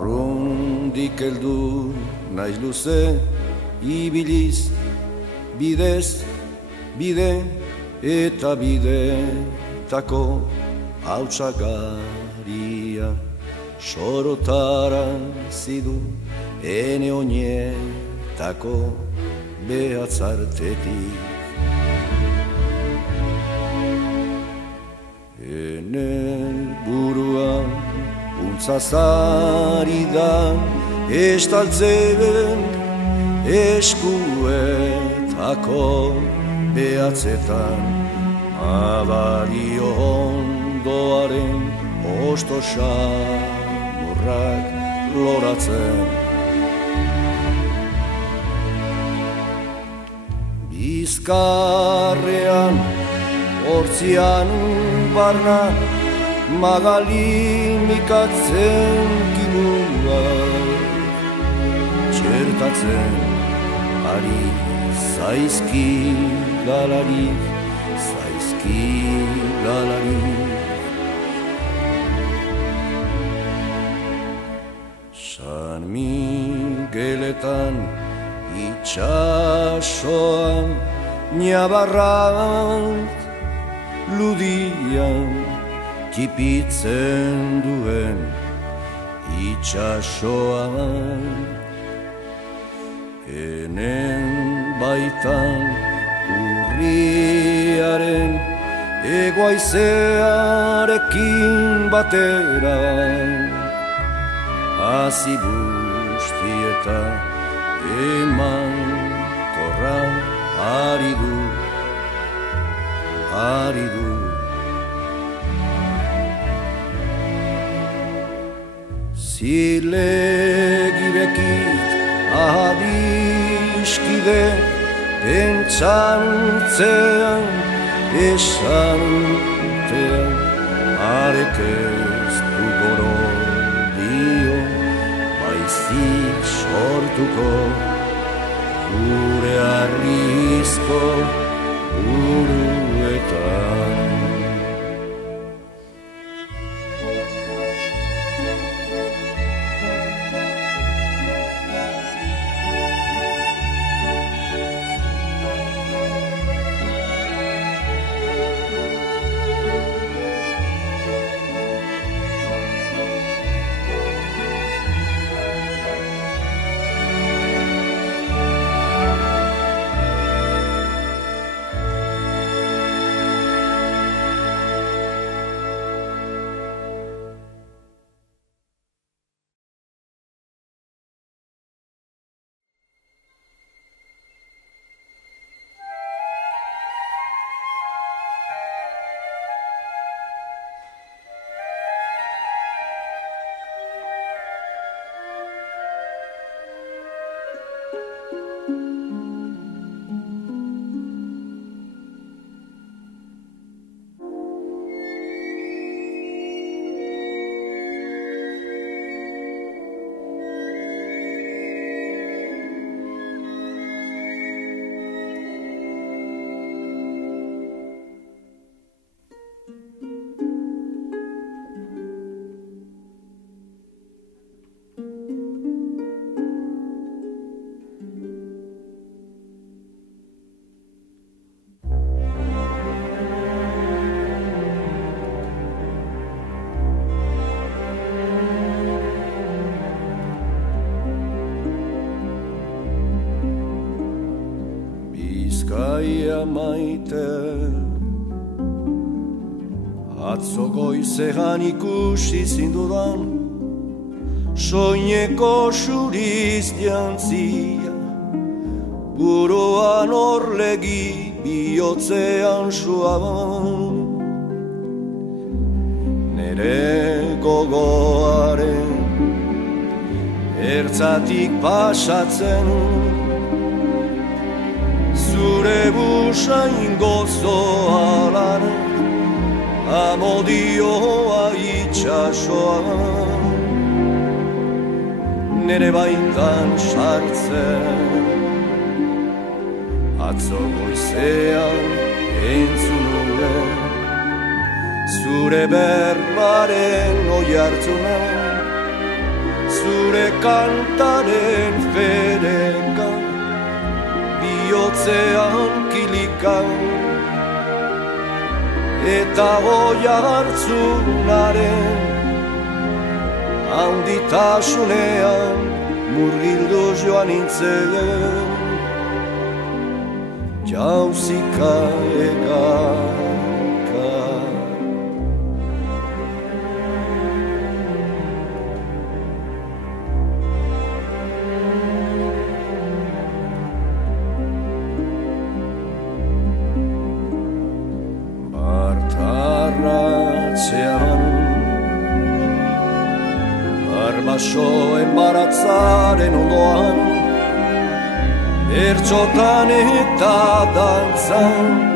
Urrundik heldu naiz luze, ibiliz, bidez, bide eta bidetako hautsagaria. Sorotara zidu ene oinetako behatzartetik. Ene burua untzazari da, estaltzen eskuetako behatzetan, abario ondoaren osto xamurrak loratzen. Bizkarrean, hortzian barna, magalimikatzen kilua, txertatzen ari zaizkilalarik, zaizkilalarik. San Migueletan itxasoan niabarrak ludian kipitzen duen itxasoan. Enen baitan urriaren egoaizearekin batera, hazi bustieta eman korra ari du. Zilegibekit abiskide, pentsantzean esantean, arek ez du gorodio, baizik sortuko gure arrizko buruetan. Bizkaia maite, atzo goizean ikusi zindudan, soineko suriz jantzia, buruan orlegi bihotzean suaban. Nere gogoaren ertzatik pasatzen, zure busain gozoalan, amodioa itxasoan, nere baitan sartzen. Atzo goizean entzun nuen, zure berbaren oihartzuna, zure kantaren fereka, bihotzean kilika, eta goi hartzunaren handitasunean murgildu joan nintzen, jauzika eganka. Bartarratzean Arbaso embaratzaren ondoan, bertxotan eta dantzan